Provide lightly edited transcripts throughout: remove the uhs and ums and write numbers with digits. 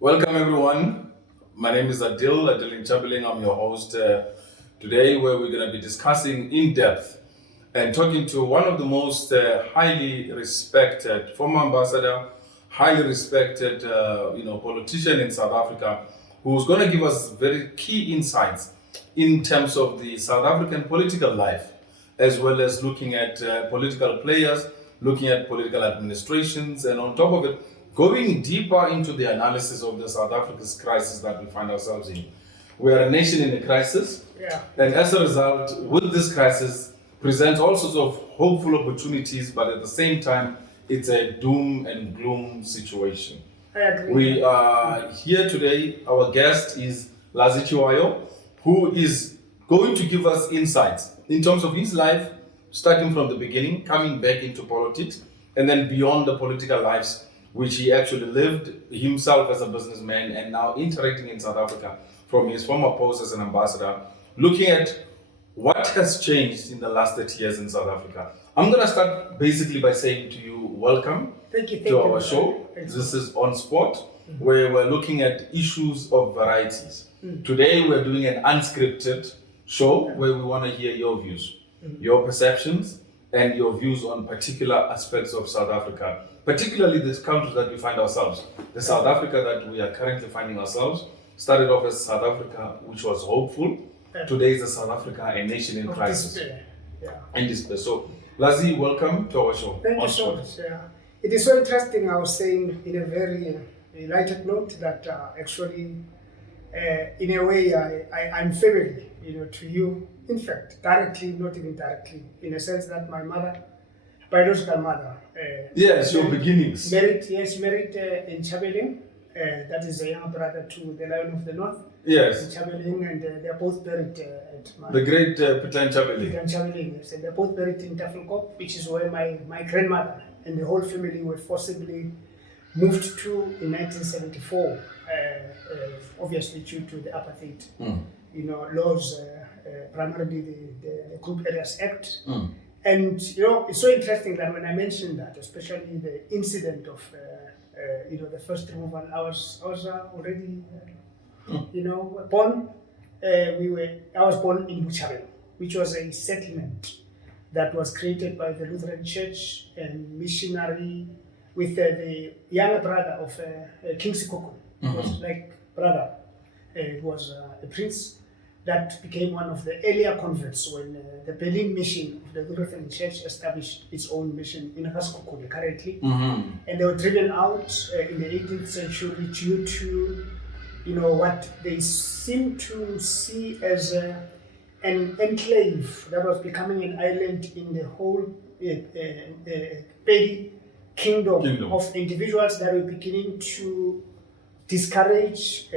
Welcome everyone. My name is Adil Chabeling. I'm your host today, where we're going to be discussing in depth and talking to one of the most highly respected former ambassador, highly respected politician in South Africa, who's going to give us very key insights in terms of the South African political life, as well as looking at political players, looking at political administrations, and on top of it, going deeper into the analysis of the South Africa's crisis that we find ourselves in. We are a nation in a crisis, and as a result, with this crisis, presents all sorts of hopeful opportunities, but at the same time, it's a doom and gloom situation. I agree. We are here today. Our guest is Lassy Chiwayo, who is going to give us insights in terms of his life, starting from the beginning, coming back into politics, and then beyond the political lives, which he actually lived himself as a businessman and now interacting in South Africa from his former post as an ambassador, looking at what has changed in the last 30 years in South Africa. I'm going to start basically by saying to you, welcome to our show. This is On Spot, where we're looking at issues of varieties. Today, we're doing an unscripted show where we want to hear your views, your perceptions, and your views on particular aspects of South Africa, particularly this country that we find ourselves. The South Africa that we are currently finding ourselves started off as South Africa, which was hopeful. Today is the South Africa, a nation in crisis. In despair. So, Lassy, welcome to our show. Thank you so much. It is so interesting. I was saying in a very lighted note that actually, in a way, I'm family, to you. In fact, directly, not even directly, in a sense that my mother, biological mother, yes, your beginnings. Married in Chabeling. That is a younger brother to the Lion of the North. Yes. In Chabeling, and they're both buried at the great Pitan Chabeling. Pitan Chabeling, yes. And they're both buried in Tafelkop, which is where my grandmother and the whole family were forcibly moved to in 1974, obviously due to the apartheid laws, primarily the Group Areas Act. And it's so interesting that when I mentioned that, especially the incident of the first removal, I was already born. I was born in Buchabelo, which was a settlement that was created by the Lutheran Church and missionary with the younger brother of King Sikoko. It was like brother. It was a prince that became one of the earlier converts when the Berlin mission of the Lutheran Church established its own mission in Raskokole currently. And they were driven out in the 18th century due to what they seem to see as an enclave that was becoming an island in the whole petty kingdom of individuals that were beginning to discourage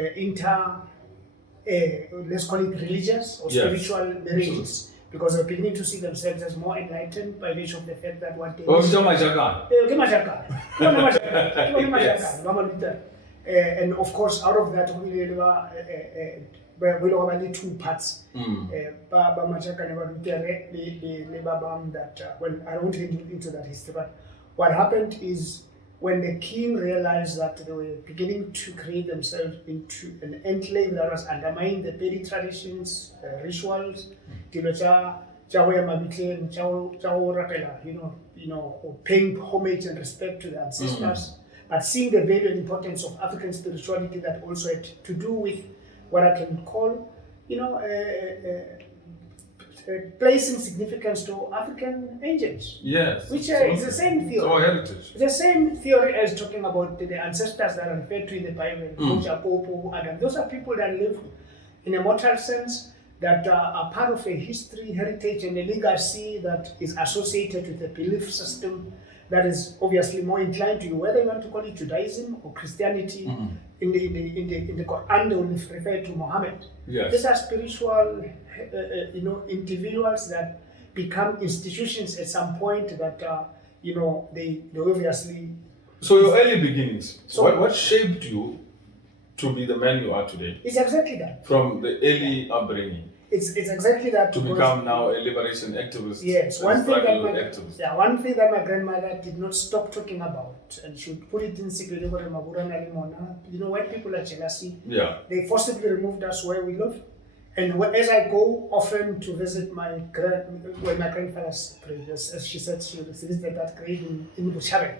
let's call it religious or spiritual marriages, because they're beginning to see themselves as more enlightened by virtue of the fact that what they and of course, out of that, we have two parts. When I won't get into that history, but what happened is when the king realized that they were beginning to create themselves into an enclave that was undermining the petty traditions, rituals, or paying homage and respect to the ancestors, but seeing the value and importance of African spirituality that also had to do with what I can call, placing significance to African angels. Yes. Which is the same theory. Our heritage. It's the same theory as talking about the ancestors that are referred to in the Bible, Adam. Those are people that live in a mortal sense, that are part of a history, heritage, and a legacy that is associated with a belief system that is obviously more inclined to you, whether you want to call it Judaism or Christianity. In the Quran, they will refer to Muhammad. Yes. These are spiritual, individuals that become institutions at some point that, they obviously. So your early beginnings, what shaped you to be the man you are today? It's exactly that. From the early upbringing. it's exactly that. To because- become now a liberation activist. Yes, a one thing that struggle my activist. one thing that my grandmother did not stop talking about, and she would put it in secret. You know, when people are jealousy, Yeah. they forcibly removed us where we live. And as I go often to visit my grandfather's grave, as she said, she visited that grave in Buchabe,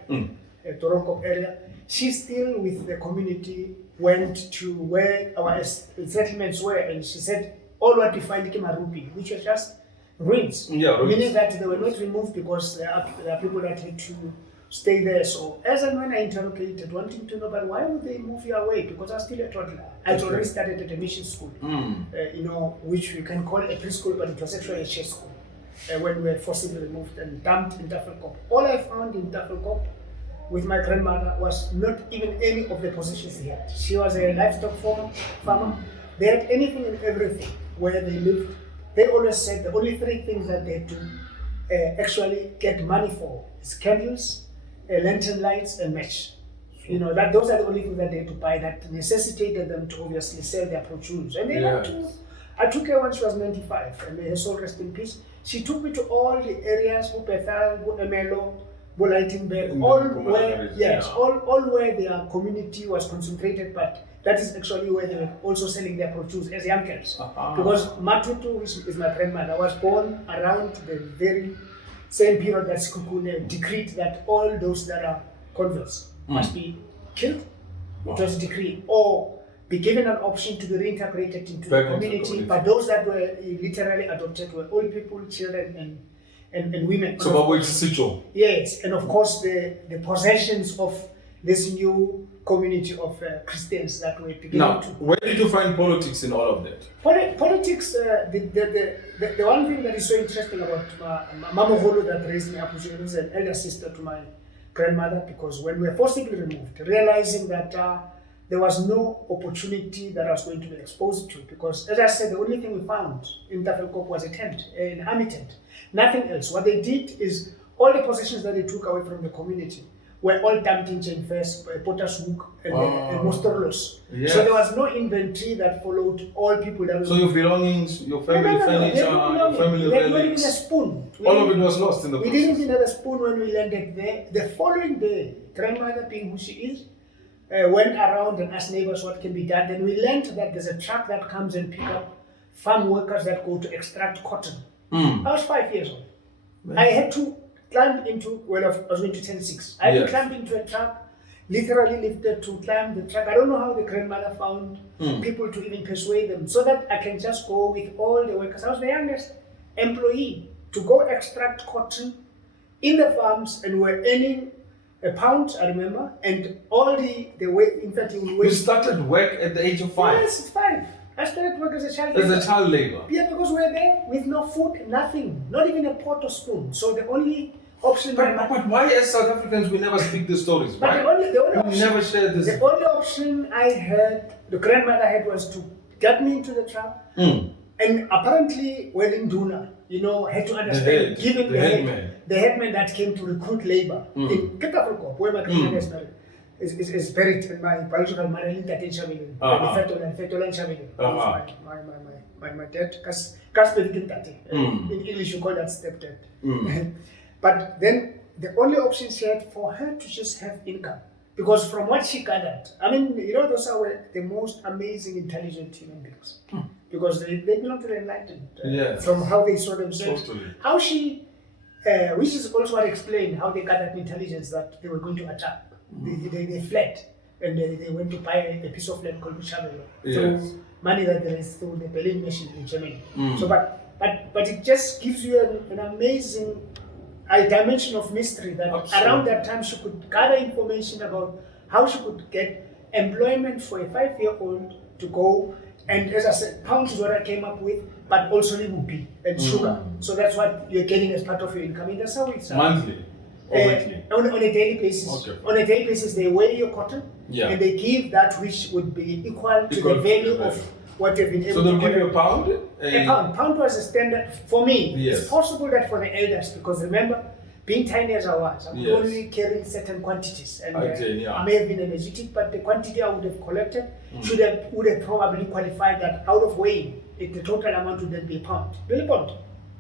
Toronto area. She still, with the community, went to where our settlements were, and she said, all what we find came Marupi, which was just ruins. Yeah, ruins. Meaning that they were not removed because there are people that had to stay there. So as and when I interrogated, wanting to know, but why would they move you away? Because I was still a toddler. I had already started at a mission school, you know, which we can call a preschool, but it was actually a church school, when we were forcibly removed and dumped in Tafelkop. All I found in Tafelkop with my grandmother was not even any of the possessions he had. She was a livestock farmer. They had anything and everything where they lived. They always said the only three things that they had to actually get money for is candles, lantern lights, and match. You know, that those are the only things that they had to buy that necessitated them to obviously sell their produce. And they went to, I took her when she was 95, and may her soul rest in peace. She took me to all the areas, Bupethal, Emelo, Bolitenberg, all where their community was concentrated, but that is actually where they were also selling their produce as young girls. Because Matutu, which is my grandmother, was born around the very same period that Sekhukhune decreed that all those that are converts must be killed. It was decreed, or be given an option to be reintegrated into the community. But those that were literally adopted were old people, children, and women. So, yes, and of course the possessions of this new community of Christians that were beginning to. Where did you find politics in all of that? Politics, the one thing that is so interesting about Mama Holo that raised me up, she was an elder sister to my grandmother, because when we were forcibly removed, realizing that there was no opportunity that I was going to be exposed to, because as I said, the only thing we found in Tafelkop was a tent, an army tent, nothing else. What they did is all the possessions that they took away from the community were all dumped in Chainfest, Pottershoek, and Mosterlos. Yes. So there was no inventory that followed all people that. So your belongings, your family furniture, your family relics. Not even a spoon. All of it was lost in the process. We didn't even have a spoon when we landed there. The following day, grandmother, being who she is, went around and asked neighbors what can be done. Then we learned that there's a truck that comes and pick up farm workers that go to extract cotton. I was 5 years old. I had to climb into, I was going to turn 6. I had to climb into a truck, literally lifted to climb the truck. I don't know how the grandmother found people to even persuade them so that I can just go with all the workers. I was the youngest employee to go extract cotton in the farms, and we're earning £1, I remember, and all the way, in fact, you started work at the age of 5? Yes, 5. I started work as a child labor. labor. As a child labor? Yeah, because we were there with no food, nothing, not even a pot or spoon. So the only option. But why, as South Africans, we never speak the stories? But right? the only option, never shared this. The only option I had, the grandmother had, was to get me into the truck. And apparently, well, in Duna, had to understand, given the headman that came to recruit labor in Kekafrikop, where my grandmother is buried, in my biological mother, Linda Chavili, and Fetolan Chavili, my dad, Kasper Tate. In English, you call that stepdad. But then the only option she had for her to just have income, because from what she gathered, I mean, those are the most amazing, intelligent human beings, because they belong to the enlightened, from how they saw themselves, how she, which is also what explained how they gathered intelligence that they were going to attack. They fled, and they went to buy a piece of land called Buchabelo through money that they raised through the Berlin machine in Germany. So, but it just gives you an amazing dimension of mystery that around that time she could gather information about how she could get employment for a 5-year-old to go. And as I said, pounds is what I came up with, but also libupi and sugar. So that's what you're getting as part of your income. And that's how it's monthly. On a daily basis. Okay. On a daily basis, they weigh your cotton and they give that which would be equal to the value of what they've been able to. So they'll give you a pound? A pound. Pound was a standard for me. Yes. It's possible that for the elders, because remember, being tiny as I was, I could only carry certain quantities. And I may have been energetic, but the quantity I would have collected would have probably qualified that out of weighing the total amount would then be a pound, Billy Bond,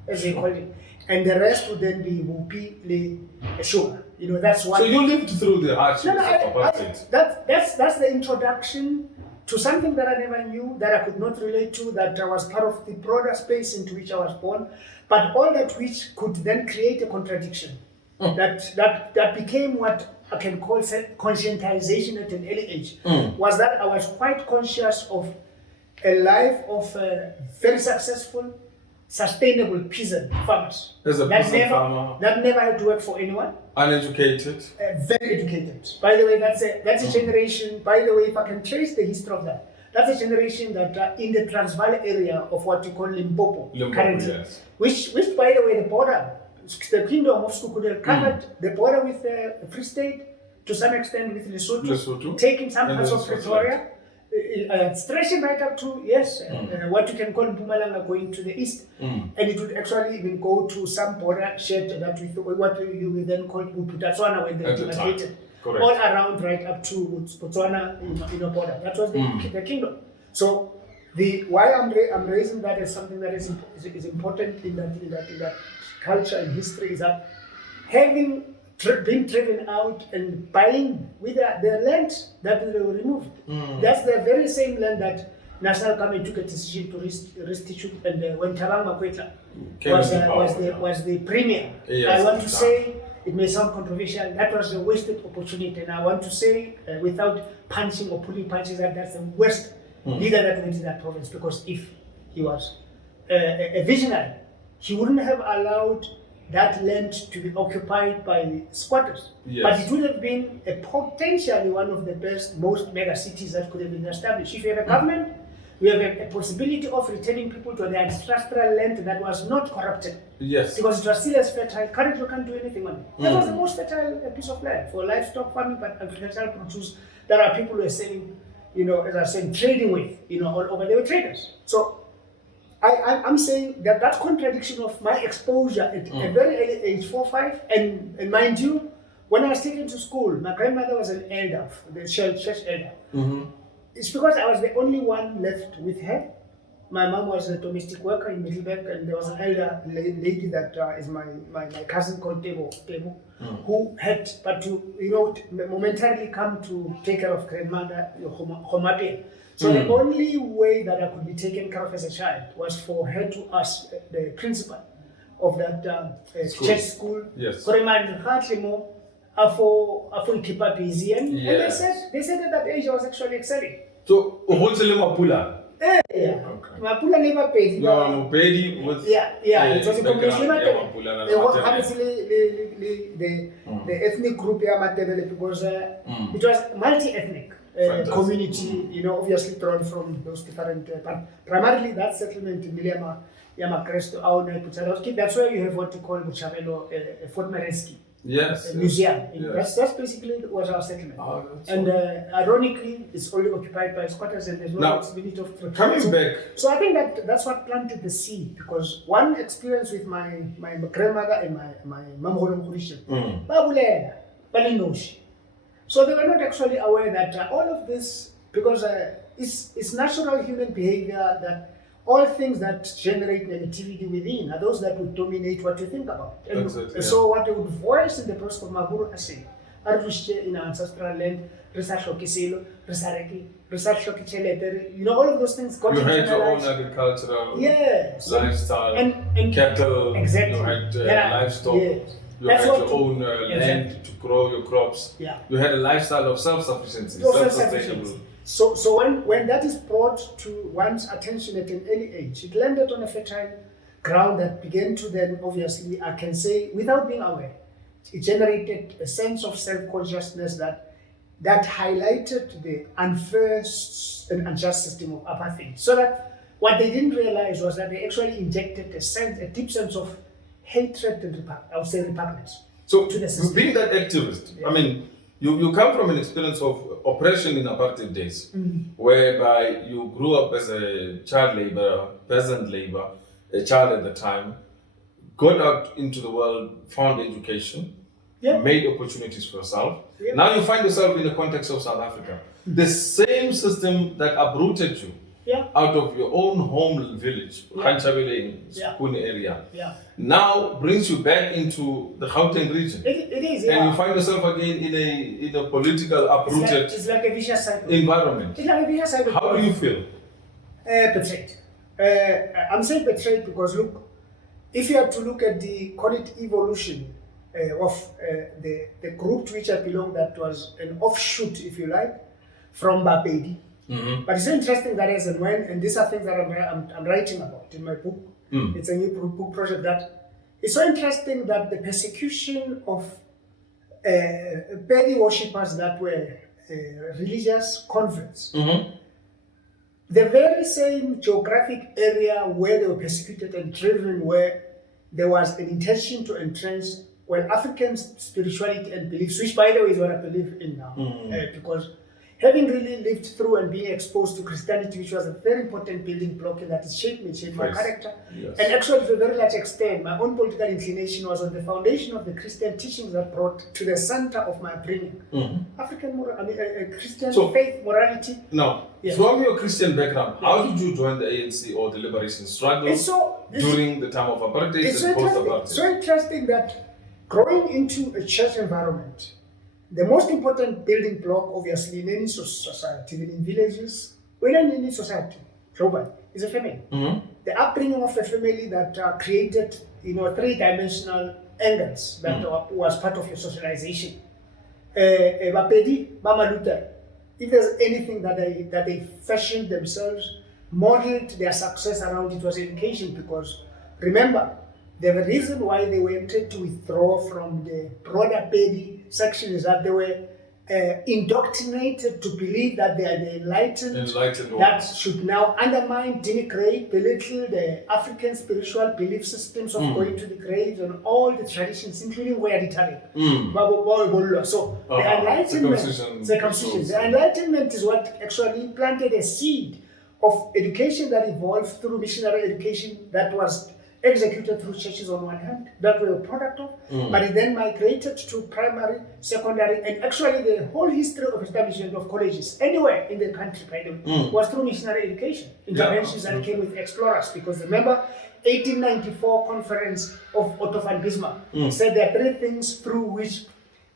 as they call it. And the rest would then be whoopee, sugar. That's one. So you lived through the hardships of apartheid. That's the introduction to something that I never knew, that I could not relate to, that I was part of the broader space into which I was born, but all that which could then create a contradiction. That became what I can call conscientization at an early age, was that I was quite conscious of a life of very successful, sustainable peasant farmers. As a peasant farmer. That never had to work for anyone. Uneducated. Very educated. By the way, that's a generation, by the way, if I can trace the history of that, that's a generation that in the Transvaal area of what you call Limpopo currently. Yes. Which, by the way, the border, the kingdom of Skukudel covered the border with the Free State, to some extent with Lesotho. Taking some parts of Pretoria, stretching right up to, what you can call Mpumalanga going to the east. And it would actually even go to some border shed that what you will then call Botswana when they demarcated. All around right up to Botswana border. That was the kingdom. So why I'm raising that as something that is important in that culture and history is that having being driven out and buying with the land that they were removed. That's the very same land that National Government took a decision to restitute, and when Thabang Makwetla was the premier. I want to say, it may sound controversial, that was a wasted opportunity, and I want to say, without punching or pulling punches, that's the worst leader that went in that province, because if he was a visionary, he wouldn't have allowed that land to be occupied by squatters. But it would have been potentially one of the best, most mega cities that could have been established. If you have a government, we have a possibility of returning people to their ancestral land that was not corrupted. Yes. Because it was still as fertile. Currently, you can't do anything on it. That was the most fertile piece of land for livestock farming, but agricultural produce. There are people who are selling, as I said, trading with, all over. They were traders. So I'm saying that contradiction of my exposure at a very early age, 4, 5, and mind you, when I was taken to school, my grandmother was an elder, the church elder. It's because I was the only one left with her. My mom was a domestic worker in Middleburg, and there was an elder lady that is my cousin called Tebo, who had but to momentarily come to take care of grandmother Homape. So the only way that I could be taken care of as a child was for her to ask the principal of that church school, for a man for keep up busy, and they said at that age I was actually excelling. So Mapula? Yeah. Mapula never paid. No, paid with it was a combination. The ethnic group because it was multi-ethnic. Community, obviously drawn from those different, but primarily that settlement in Miliama, Yamakresto, Auna, Pucharovski, that's where you have what you call Buchavelo, Fort Mereski. Yes. Museum. Yes. That's basically was our settlement. And ironically, it's only occupied by squatters, and there's no possibility of coming back. So I think that's what planted the seed, because one experience with my grandmother and my mom Christian, so they were not actually aware that all of this, because it's natural human behavior that all things that generate negativity within are those that would dominate what you think about. And so what they would voice in the process of Maguru Ase, in our ancestral land, research all of those things got you had your own agricultural lifestyle, and cattle, exactly. You had livestock. You had your own land to grow your crops. You had a lifestyle of self-sufficiency, self-sustainable. So when that is brought to one's attention at an early age, it landed on a fertile ground that began to then, obviously, I can say, without being aware, it generated a sense of self-consciousness that highlighted the unfair and unjust system of apartheid. So that what they didn't realize was that they actually injected a deep sense of hatred and repugnance. So, being that activist, I mean, you come from an experience of oppression in apartheid days, whereby you grew up as a child labor, peasant labor, a child at the time, got out into the world, found education, made opportunities for yourself. Now you find yourself in the context of South Africa. The same system that uprooted you Yeah. out of your own home village, Yeah. Khanchabele in Yeah. Sekhukhune area, Yeah. now brings you back into the Gauteng region. It is, yeah. And you find yourself again in a political uprooted it's like a vicious cycle. environment. It's like a vicious cycle. How do you feel? Betrayed. I'm saying betrayed because look, if you have to look at the call it evolution of the group to which I belong, that was an offshoot, if you like, from Bapedi. Mm-hmm. But it's so interesting that as and when, and these are things that I'm writing about in my book. It's a new book project that it's so interesting that the persecution of Pedi worshippers that were religious converts, the very same geographic area where they were persecuted and driven, where there was an intention to entrench African spirituality and beliefs, which by the way is what I believe in now, because having really lived through and being exposed to Christianity, which was a very important building block in that it shaped me, shaped my character. Yes. And actually, to a very large extent, my own political inclination was on the foundation of the Christian teachings that brought to the center of my upbringing African Christian faith, morality. Now, from your Christian background, how did you join the ANC or the liberation struggle during the time of apartheid and post-apartheid? It's so interesting that growing into a church environment, the most important building block, obviously, in any society, even in villages, or in any society, globally, is a family. The upbringing of a family that created, three-dimensional angles that was part of your socialization. Bapedi, Mama Luther, if there's anything that they fashioned themselves, modeled their success around, it was education, because remember, the reason why they wanted to withdraw from the broader Pedi section is that they were indoctrinated to believe that they are the enlightened that should now undermine, denigrate, belittle the African spiritual belief systems of going to the graves and all the traditions, including hereditary. So the Enlightenment, the Enlightenment is what actually planted a seed of education that evolved through missionary education that was executed through churches on one hand, that were a product of, but it then migrated to primary, secondary, and actually the whole history of establishment of colleges anywhere in the country, by the way, was through missionary education, interventions that came with explorers. Because remember, 1894 conference of Otto von Bismarck said there are three things through which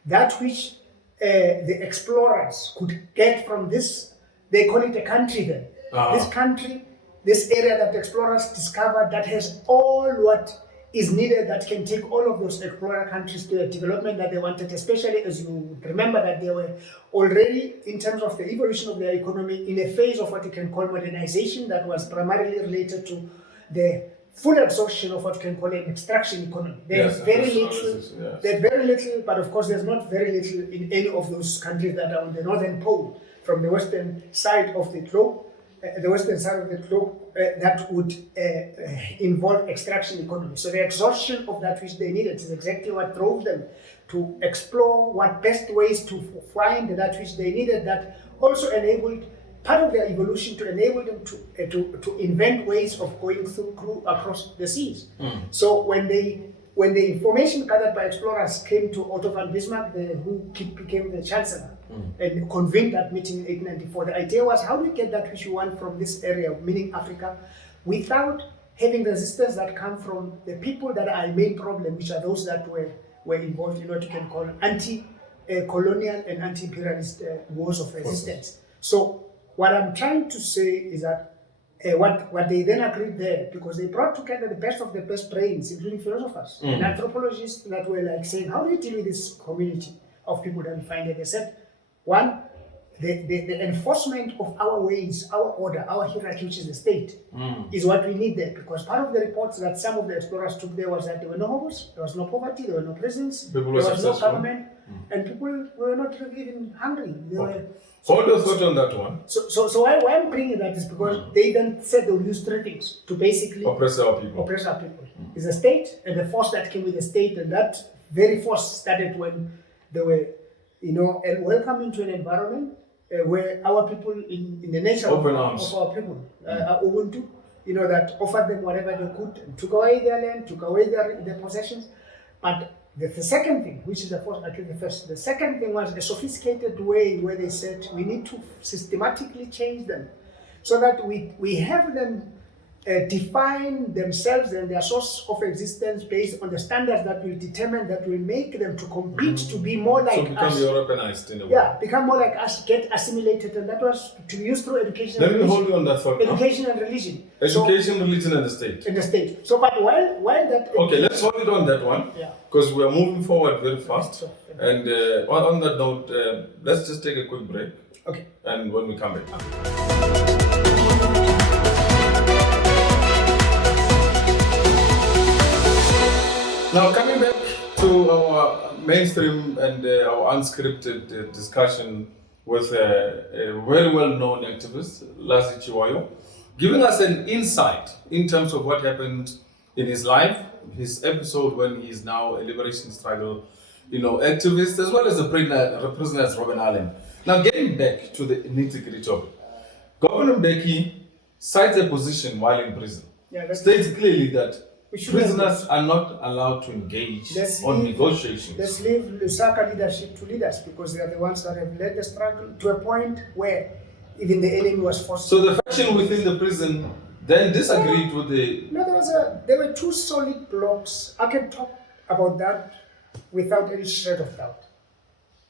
the explorers could get from this, they call it a country then. This country, this area that explorers discovered that has all what is needed, that can take all of those explorer countries to the development that they wanted, especially as you remember that they were already, in terms of the evolution of their economy, in a phase of what you can call modernization that was primarily related to the full absorption of what you can call an extraction economy. There's very little, but of course there's not very little in any of those countries that are on the northern pole, from the western side of the globe. That would involve extraction economy. So the exhaustion of that which they needed is exactly what drove them to explore what best ways to find that which they needed, that also enabled part of their evolution to enable them to invent ways of going through across the seas. So when the information gathered by explorers came to Otto von Bismarck, who became the chancellor, and convened that meeting in 1894. The idea was, how do we get that which we want from this area, meaning Africa, without having resistance that come from the people that are a main problem, which are those that were involved in what you can call anti-colonial and anti-imperialist wars of resistance. So what I'm trying to say is that what they then agreed there, because they brought together the best of the best brains, including philosophers and anthropologists, that were like saying, how do we deal with this community of people that we find there? They said, one, the enforcement of our ways, our order, our hierarchy, which is the state, is what we need there. Because part of the reports that some of the explorers took there was that there were no hobos, there was no poverty, there were no prisons, there was no government, and people were not even hungry. They were. Hold your thought on that one. So why I'm bringing that is because they then said they'll use three things to basically oppress our people. It's the state and the force that came with the state, and that very force started when they were, welcome into an environment where our people, in the nature of our people, are Ubuntu, that offered them whatever they could, and took away their land, took away their possessions. But the second thing, which is the second thing was a sophisticated way where they said we need to systematically change them so that we have them define themselves and their source of existence based on the standards that will determine, that will make them to compete to be more like So become us. Europeanized in a way. Yeah, become more like us, get assimilated, and that was to be used through education. Let and me religion. hold you on that thought. Education and religion. Education, religion, and the state. So, in the state. So, but while that. Okay, let's hold it on that one. Yeah. Because we are moving forward very fast. Sure. And on that note, let's just take a quick break. Okay. And when we come back. Now, coming back to our mainstream and our unscripted discussion with a very well-known activist, Lassy Chiwayo, giving us an insight in terms of what happened in his life, his episode when he is now a liberation struggle, activist, as well as a prisoner as Robben Island. Now, getting back to the nitty-gritty of it, Governor Mbeki cites a position while in prison. Yeah, States clearly that prisoners are not allowed to engage on negotiations. Let's leave Lusaka leadership to leaders, because they are the ones that have led the struggle to a point where even the enemy was forced. So the faction within the prison then disagreed with the... No, there were two solid blocks. I can talk about that without any shred of doubt.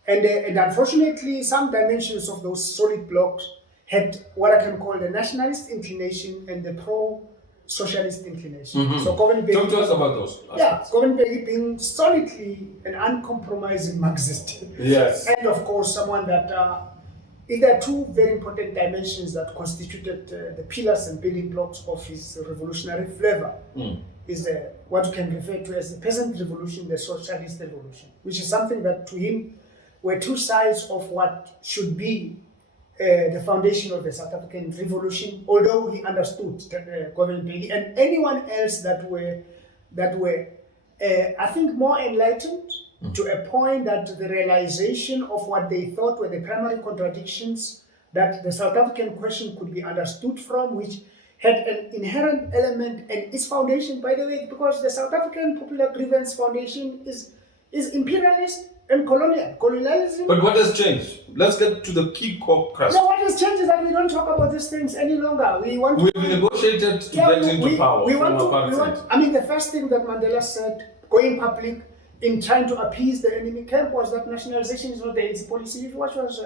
And unfortunately, some dimensions of those solid blocks had what I can call the nationalist inclination and the pro-socialist inclination. Mm-hmm. So Governor Talk to us about those. Yeah, Governor being solidly an uncompromising Marxist. Yes. And of course, someone that, if there are two very important dimensions that constituted the pillars and building blocks of his revolutionary flavor, is what you can refer to as the peasant revolution, the socialist revolution, which is something that to him were two sides of what should be the foundation of the South African revolution, although he understood Governor Mbeki and anyone else that were I think more enlightened to a point that the realization of what they thought were the primary contradictions that the South African question could be understood from, which had an inherent element and its foundation, by the way, because the South African Popular Grievance Foundation is imperialist and colonialism. But what has changed? Let's get to the key core question. No, what has changed is that we don't talk about these things any longer. We've negotiated to get into power from apartheid. I mean, the first thing that Mandela said, going public in trying to appease the enemy camp, was that nationalization is not the ANC policy, which was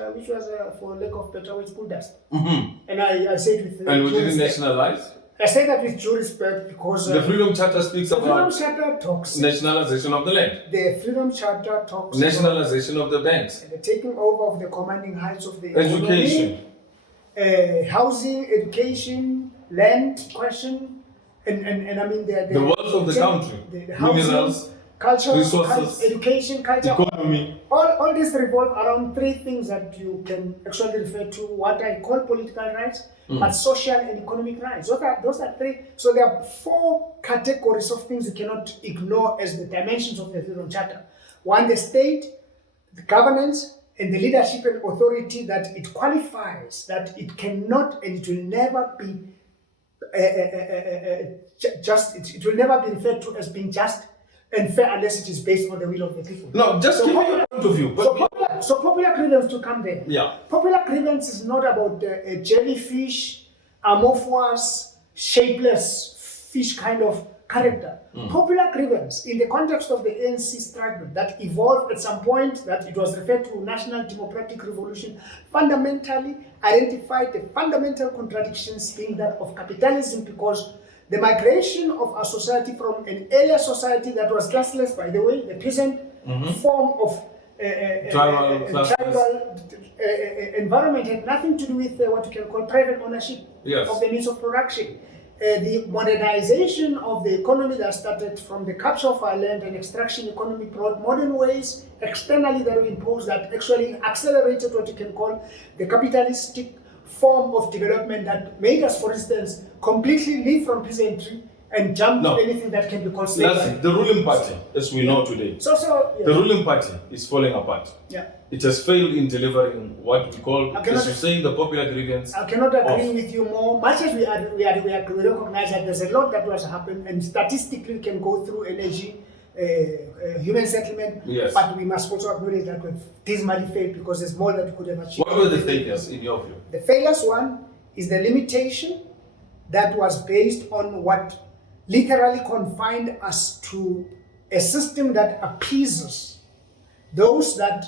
for lack of better words, bull dust. Mm-hmm. And I say it with and we didn't nationalize? I say that with due respect because the Freedom Charter speaks about talks nationalization of the land. The Freedom Charter talks nationalization of the banks. The taking over of the commanding heights of the education, housing, education, land question, and I mean the wealth of the country, the housing, minerals, culture, resources, education, culture, economy. All this revolve around three things that you can actually refer to what I call political rights, but social and economic rights. Those are three. So there are four categories of things you cannot ignore as the dimensions of the Freedom Charter. One, the state, the governance, and the leadership and authority that it qualifies, that it cannot and it will never be just. It will never be referred to as being just and fair unless it is based on the will of the people. No, just give me your point of view. So popular grievance to come there. Yeah. Popular grievance is not about a jellyfish, amorphous, shapeless fish kind of character. Popular grievance, in the context of the ANC struggle that evolved at some point, that it was referred to National Democratic Revolution, fundamentally identified the fundamental contradictions being that of capitalism, because the migration of our society from an earlier society that was classless, by the way, the peasant form of tribal environment had nothing to do with what you can call private ownership of the means of production. The modernization of the economy that started from the capture of our land and extraction economy brought modern ways externally that were imposed that actually accelerated what you can call the capitalistic form of development that made us, for instance, completely leave from peasantry and jump to anything that can be called slavery. The ruling party, as we know today, the ruling party is falling apart. Yeah. It has failed in delivering what we call, as you say, the popular grievance. I cannot agree with you more. Much as we recognize that there's a lot that was happened, and statistically we can go through energy, human settlement, but we must also acknowledge that we've dismally failed because there's more that we could have achieved. What were the failures in your view? The failures, one, is the limitation that was based on what literally confined us to a system that appeases those that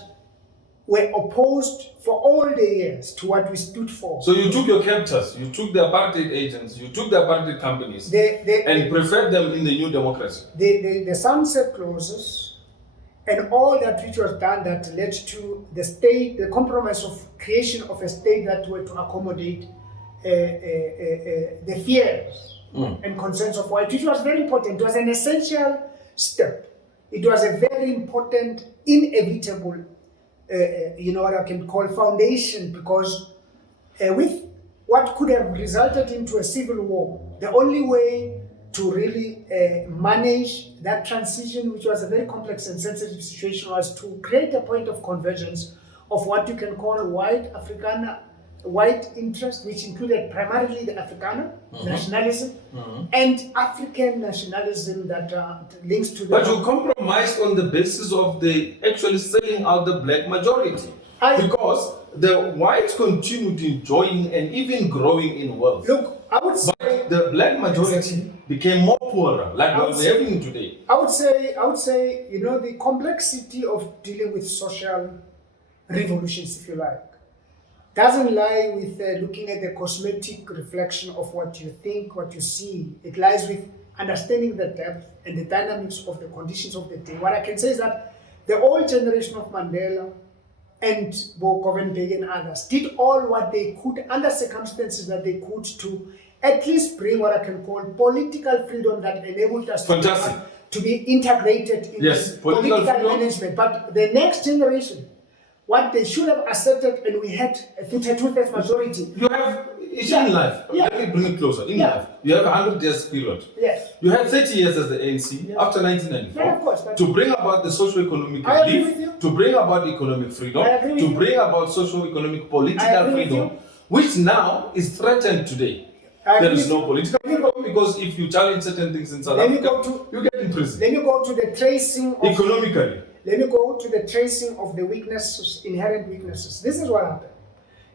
were opposed for all the years to what we stood for. So you took your captors, you took the apartheid agents, you took the apartheid companies, and preferred them in the new democracy. The sunset clauses and all that which was done that led to the state, the compromise of creation of a state that were to accommodate the fears and concerns of white, which was very important. It was an essential step. It was a very important, inevitable, what I can call foundation, because with what could have resulted into a civil war, the only way to really manage that transition, which was a very complex and sensitive situation, was to create a point of convergence of what you can call white interest, which included primarily the Afrikaner nationalism and African nationalism that links to the... But you compromised on the basis of the actually selling out the black majority. Because the whites continued enjoying and even growing in wealth. Look, I would say... But the black majority became more poorer, like what we're having today. I would say, the complexity of dealing with social revolutions, if you like, doesn't lie with looking at the cosmetic reflection of what you think, what you see. It lies with understanding the depth and the dynamics of the conditions of the day. What I can say is that the old generation of Mandela and Covenberg and others did all what they could under circumstances that they could to at least bring what I can call political freedom that enabled us to be integrated in political management. But the next generation, what they should have asserted, and we had a two-thirds majority. You have, it's in life. Let me bring it closer. In life, you have a 100 years period. Yes. You had 30 years as the ANC after 1994 of course, to bring about the socio-economic relief, to bring about economic freedom, to bring about socio-economic political freedom, which now is threatened today. There is no political freedom because if you challenge certain things in South Africa, you get in prison. Let me go to the tracing of... Economically. Let me go to the tracing of the weaknesses, inherent weaknesses. This is what happened.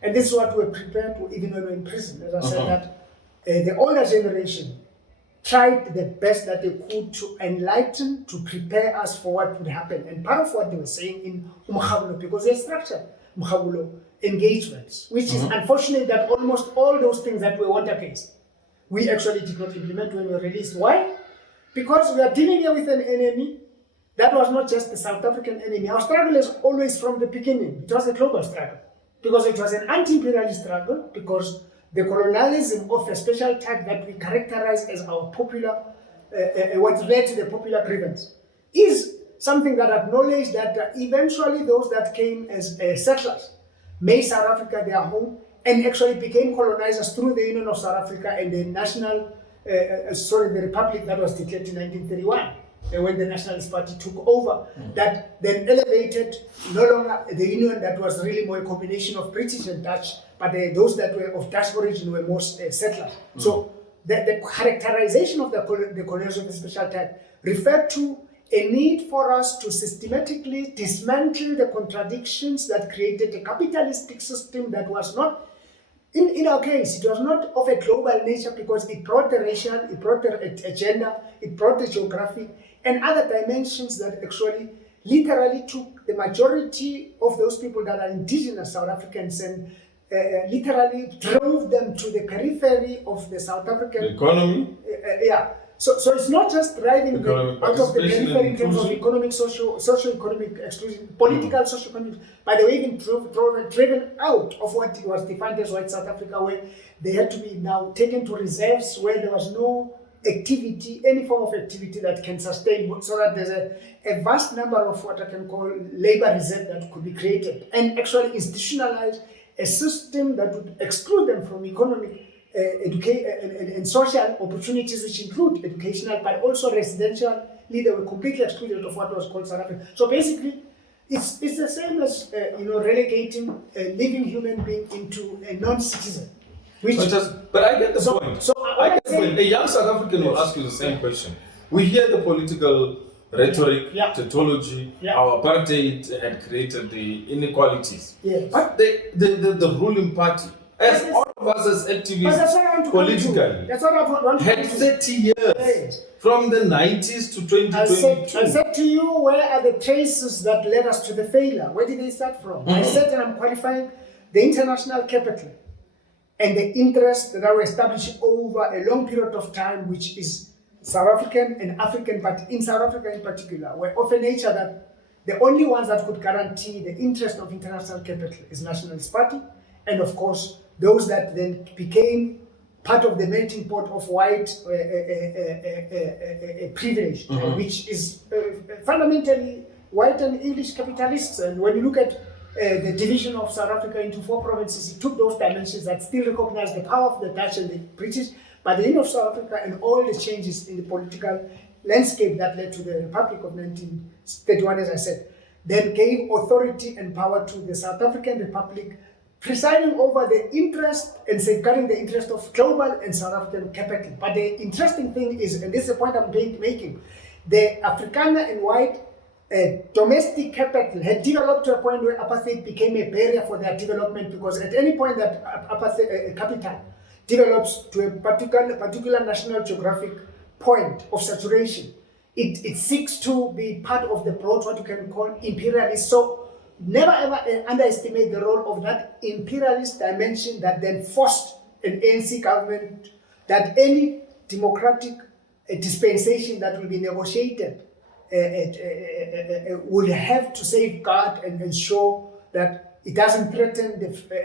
And this is what we're prepared to, even when we're in prison. As I said, that the older generation tried the best that they could to enlighten, to prepare us for what would happen. And part of what they were saying in Umkhabulo, because they structured Umkhabulo engagements, which is unfortunate that almost all those things that we want against, we actually did not implement when we were released. Why? Because we are dealing here with an enemy that was not just the South African enemy. Our struggle is always from the beginning. It was a global struggle. Because it was an anti-imperialist struggle, because the colonialism of a special type that we characterize as our popular, what led to the popular grievance, is something that acknowledged that eventually those that came as settlers made South Africa their home and actually became colonizers through the Union of South Africa and the the Republic that was declared in 1931. When the Nationalist Party took over, that then elevated no longer the union that was really more a combination of British and Dutch, but those that were of Dutch origin were more settlers. So the characterization of the colonialism of the special type referred to a need for us to systematically dismantle the contradictions that created a capitalistic system that was not, in our case, it was not of a global nature because it brought the racial, it brought the gender, it brought the geographic, and other dimensions that actually literally took the majority of those people that are indigenous South Africans and literally drove them to the periphery of the South African economy. So it's not just driving them out of the periphery in terms of economic, socio-economic exclusion, political, socio-economic, by the way, even driven out of what was defined as white South Africa, where they had to be now taken to reserves where there was no activity, any form of activity that can sustain, so that there's a vast number of what I can call labor reserve that could be created and actually institutionalize a system that would exclude them from economic, and social opportunities, which include educational, but also residential. They were completely excluded of what was called South Africa. So basically, it's the same as relegating a living human being into a non-citizen. But I get the point. A young South African will ask you the same question. We hear the political rhetoric, tautology, our apartheid had created the inequalities. Yes. But the ruling party, as all of of us as But that's what I want activists to politically come to. That's what I want to had come to. 30 years Yes. from the 90s to 2022. I said to you, where are the traces that led us to the failure? Where did they start from? I said, and I'm qualifying the international capital and the interests that are established over a long period of time, which is South African and African, but in South Africa in particular, were of a nature that the only ones that could guarantee the interest of international capital is Nationalist Party, and of course, those that then became part of the melting pot of white privilege, which is fundamentally white and English capitalists. And when you look at the division of South Africa into 4 provinces, it took those dimensions that still recognize the power of the Dutch and the British, but the end of South Africa and all the changes in the political landscape that led to the Republic of 1931, as I said, then gave authority and power to the South African Republic, presiding over the interest and safeguarding the interest of global and South African capital. But the interesting thing is, and this is the point I'm making, the Afrikaner and white domestic capital had developed to a point where apartheid became a barrier for their development, because at any point that apartheid capital develops to a particular national geographic point of saturation, it seeks to be part of the broad, what you can call imperialist. So never ever underestimate the role of that imperialist dimension that then forced an ANC government, that any democratic dispensation that will be negotiated will have to safeguard and ensure that it doesn't threaten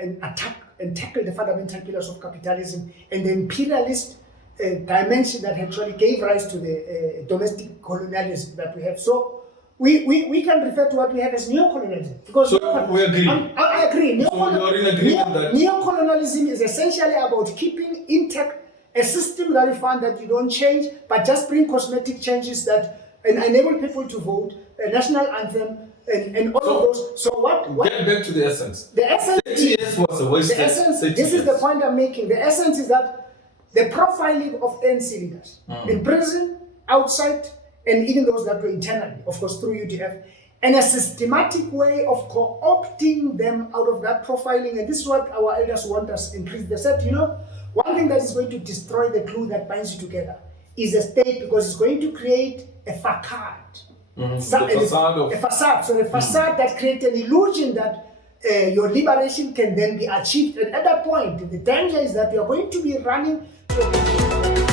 and attack and tackle the fundamental pillars of capitalism and the imperialist dimension that actually gave rise to the domestic colonialism that we have. So we can refer to what we have as neocolonialism. Because so we agree. I agree. So you are in agreement that neocolonialism is essentially about keeping intact a system that you find that you don't change, but just bring cosmetic changes that enable people to vote, a national anthem, and all of those. So what? Get back to the essence. The essence. 30 years was a waste. The essence. This is the point I'm making. The essence is that the profiling of ANC leaders in prison, outside, and even those that were internally, of course, through UDF, and a systematic way of co-opting them out of that profiling. And this is what our elders want us in prison. They said, you know, one thing that is going to destroy the glue that binds you together is a state, because it's going to create a facade. The facade of... A facade. So the facade that creates an illusion that your liberation can then be achieved. And at that point, the danger is that you're going to be running to